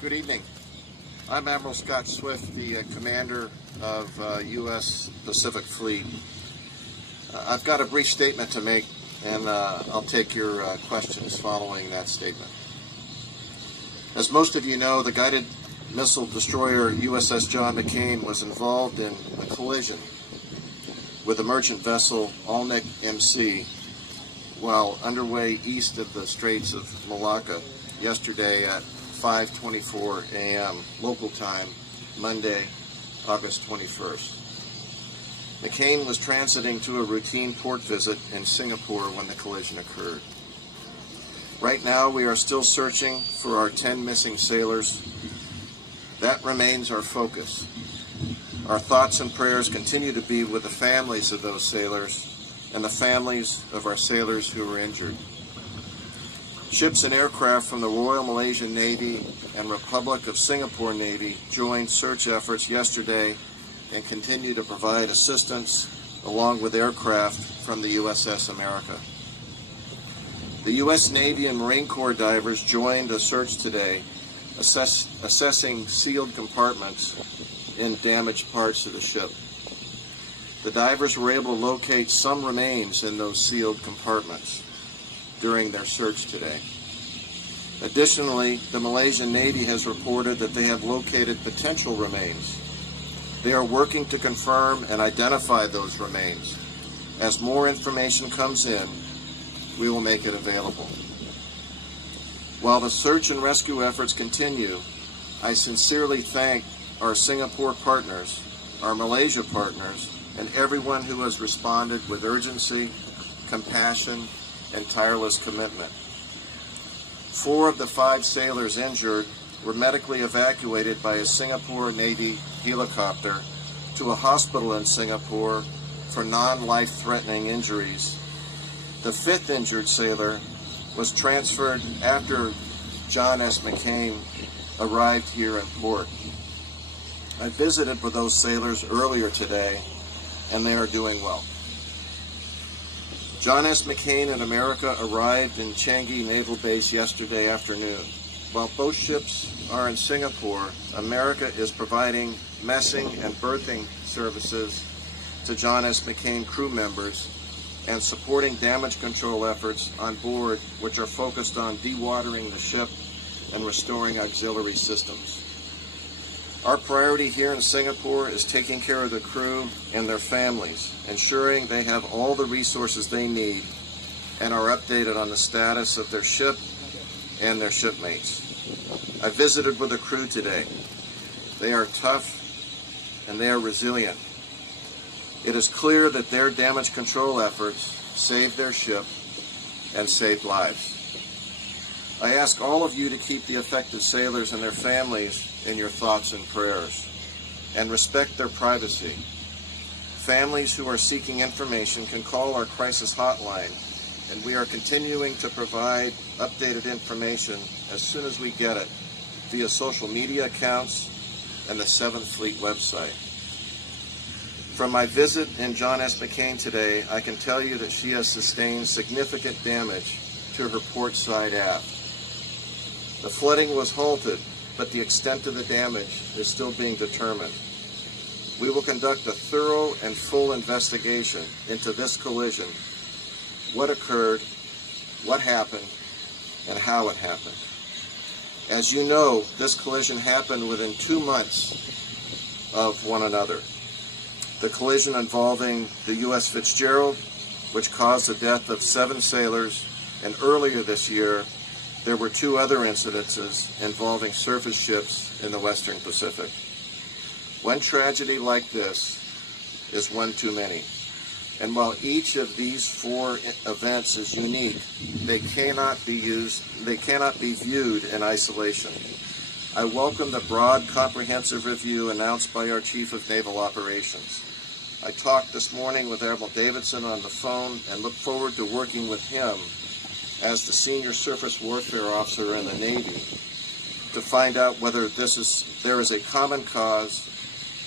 Good evening. I'm Admiral Scott Swift, the commander of U.S. Pacific Fleet. I've got a brief statement to make, and I'll take your questions following that statement. As most of you know, the guided missile destroyer USS John McCain was involved in a collision with the merchant vessel Alnick MC while underway east of the Straits of Malacca yesterday at 5:24 a.m. local time, Monday, August 21st. McCain was transiting to a routine port visit in Singapore when the collision occurred. Right now, we are still searching for our 10 missing sailors. That remains our focus. Our thoughts and prayers continue to be with the families of those sailors and the families of our sailors who were injured. Ships and aircraft from the Royal Malaysian Navy and Republic of Singapore Navy joined search efforts yesterday and continue to provide assistance along with aircraft from the USS America. The U.S. Navy and Marine Corps divers joined the search today, assessing sealed compartments in damaged parts of the ship. The divers were able to locate some remains in those sealed compartments during their search today. Additionally, the Malaysian Navy has reported that they have located potential remains. They are working to confirm and identify those remains. As more information comes in, we will make it available. While the search and rescue efforts continue, I sincerely thank our Singapore partners, our Malaysia partners, and everyone who has responded with urgency, compassion, and tireless commitment. 4 of the 5 sailors injured were medically evacuated by a Singapore Navy helicopter to a hospital in Singapore for non-life-threatening injuries. The 5th injured sailor was transferred after John S. McCain arrived here in port. I visited with those sailors earlier today, and they are doing well. John S. McCain and America arrived in Changi Naval Base yesterday afternoon. While both ships are in Singapore, America is providing messing and berthing services to John S. McCain crew members and supporting damage control efforts on board, which are focused on dewatering the ship and restoring auxiliary systems. Our priority here in Singapore is taking care of the crew and their families, ensuring they have all the resources they need and are updated on the status of their ship and their shipmates. I visited with the crew today. They are tough and they are resilient. It is clear that their damage control efforts saved their ship and saved lives. I ask all of you to keep the affected sailors and their families in your thoughts and prayers, and respect their privacy. Families who are seeking information can call our crisis hotline, and we are continuing to provide updated information as soon as we get it via social media accounts and the 7th Fleet website. From my visit in John S. McCain today, I can tell you that she has sustained significant damage to her port side aft. The flooding was halted, but the extent of the damage is still being determined. We will conduct a thorough and full investigation into this collision, what occurred, what happened, and how it happened. As you know, this collision happened within 2 months of one another. The collision involving the U.S. Fitzgerald, which caused the death of 7 sailors, and earlier this year, there were 2 other incidences involving surface ships in the Western Pacific. One tragedy like this is one too many. And while each of these 4 events is unique, they cannot be viewed in isolation. I welcome the broad, comprehensive review announced by our Chief of Naval Operations. I talked this morning with Admiral Davidson on the phone and look forward to working with him as the senior surface warfare officer in the Navy to find out whether there is a common cause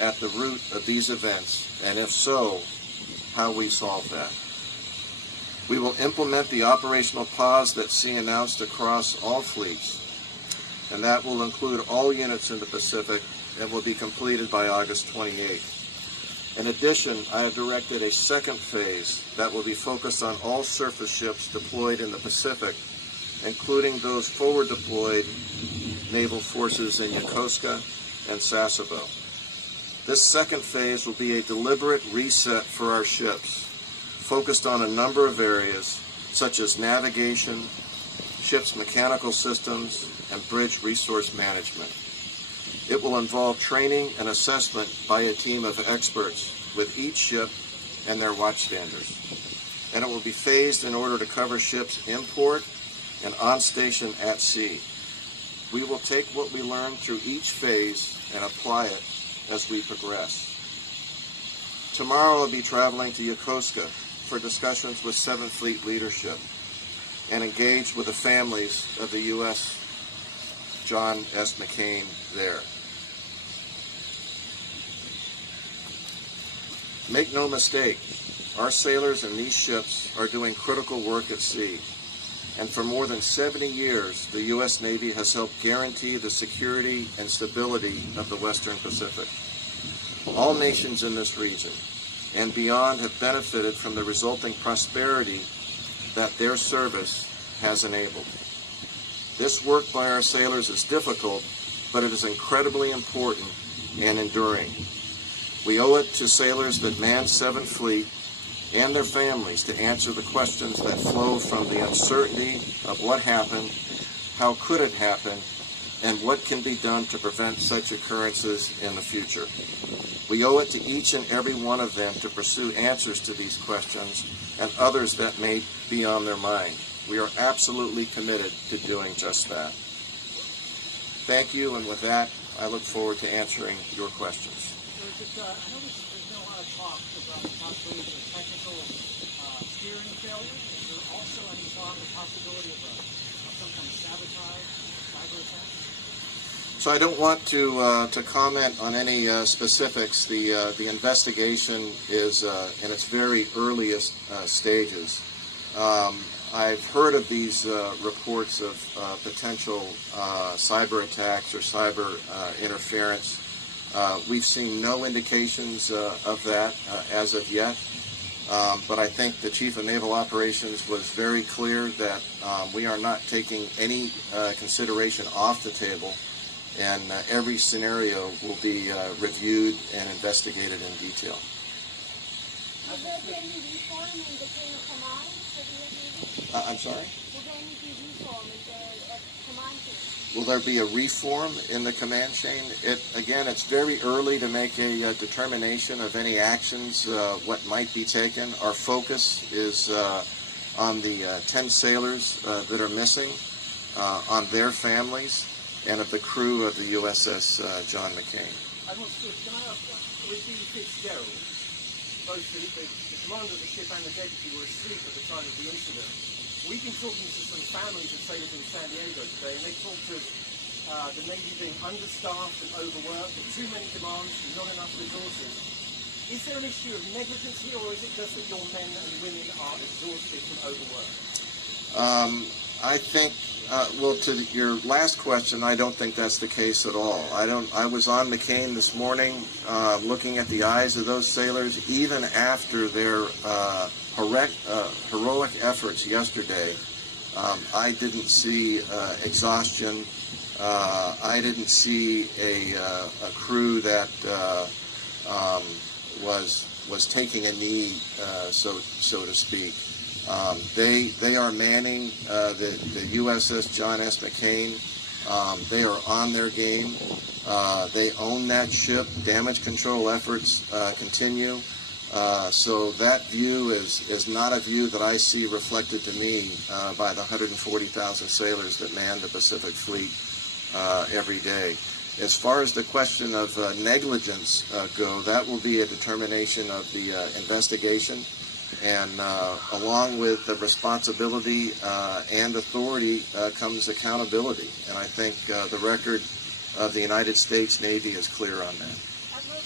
at the root of these events, and if so, how we solve that. We will implement the operational pause that sea announced across all fleets, and that will include all units in the Pacific and will be completed by August 28th. In addition, I have directed a second phase that will be focused on all surface ships deployed in the Pacific, including those forward deployed naval forces in Yokosuka and Sasebo. This second phase will be a deliberate reset for our ships, focused on a number of areas such as navigation, ship's mechanical systems, and bridge resource management. It will involve training and assessment by a team of experts with each ship and their watchstanders. And it will be phased in order to cover ships in port and on station at sea. We will take what we learn through each phase and apply it as we progress. Tomorrow I'll be traveling to Yokosuka for discussions with 7th Fleet leadership and engage with the families of the U.S. John S. McCain there. Make no mistake, our sailors in these ships are doing critical work at sea. And for more than 70 years, the U.S. Navy has helped guarantee the security and stability of the Western Pacific. All nations in this region and beyond have benefited from the resulting prosperity that their service has enabled. This work by our sailors is difficult, but it is incredibly important and enduring. We owe it to sailors that man 7th Fleet and their families to answer the questions that flow from the uncertainty of what happened, how could it happen, and what can be done to prevent such occurrences in the future. We owe it to each and every one of them to pursue answers to these questions and others that may be on their mind. We are absolutely committed to doing just that. Thank you, and with that, I look forward to answering your questions. I know there's been a lot of talk about the possibility of a technical steering failure. Is there also any thought of the possibility of some kind of sabotage, cyber attack? So I don't want to comment on any specifics. The investigation is in its very earliest stages. I've heard of these reports of potential cyber attacks or cyber interference. We've seen no indications of that as of yet, but I think the Chief of Naval Operations was very clear that we are not taking any consideration off the table, and every scenario will be reviewed and investigated in detail. Will there be any reform in the chain of command for the Navy? I'm sorry? Will there be reform in the command chain? Will there be a reform in the command chain? Again, it's very early to make a determination of any actions, what might be taken. Our focus is on the 10 sailors that are missing, on their families, and of the crew of the USS John McCain. Admiral Swift, can I ask, with the Fitzgerald, both the commander of the ship and the deputy were asleep at the time of the incident. We've been talking to some families of sailors in San Diego today, and they talked of the Navy being understaffed and overworked, with too many demands and not enough resources. Is there an issue of negligence here, or is it just that your men and women are exhausted from overwork? I think, well, to your last question, I don't think that's the case at all. I was on McCain this morning looking at the eyes of those sailors, even after their heroic efforts yesterday. I didn't see exhaustion. I didn't see a crew that was taking a knee, so to speak. They are manning the USS John S. McCain. They are on their game. They own that ship. Damage control efforts continue. So that view is not a view that I see reflected to me by the 140,000 sailors that man the Pacific Fleet every day. As far as the question of negligence go, that will be a determination of the investigation. And along with the responsibility and authority comes accountability. And I think the record of the United States Navy is clear on that. Admiral,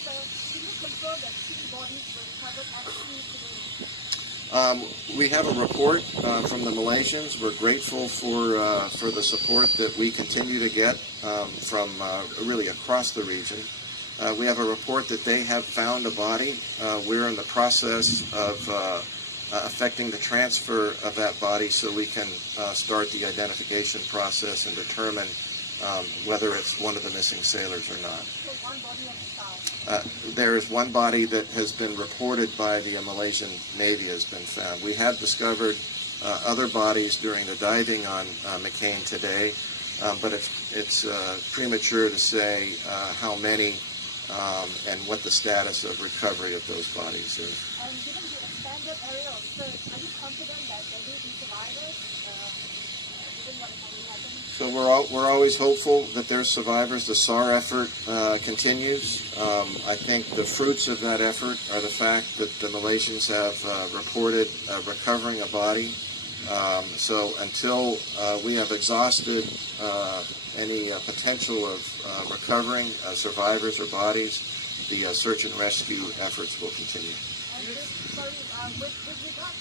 Can you confirm that 3 bodies were recovered at sea today? We have a report from the Malaysians. We're grateful for the support that we continue to get from really across the region. We have a report that they have found a body. We're in the process of affecting the transfer of that body so we can start the identification process and determine whether it's one of the missing sailors or not. So 1 body has found. There is one body that has been reported by the Malaysian Navy has been found. We have discovered other bodies during the diving on McCain today, but it's premature to say how many and what the status of recovery of those bodies is. And given the expanded area of search, are you confident that there will be survivors given what has already happened? So we're always hopeful that there's survivors. The SAR effort continues. I think the fruits of that effort are the fact that the Malaysians have reported recovering a body. So until we have exhausted any potential of recovering survivors or bodies, the search and rescue efforts will continue. And with regard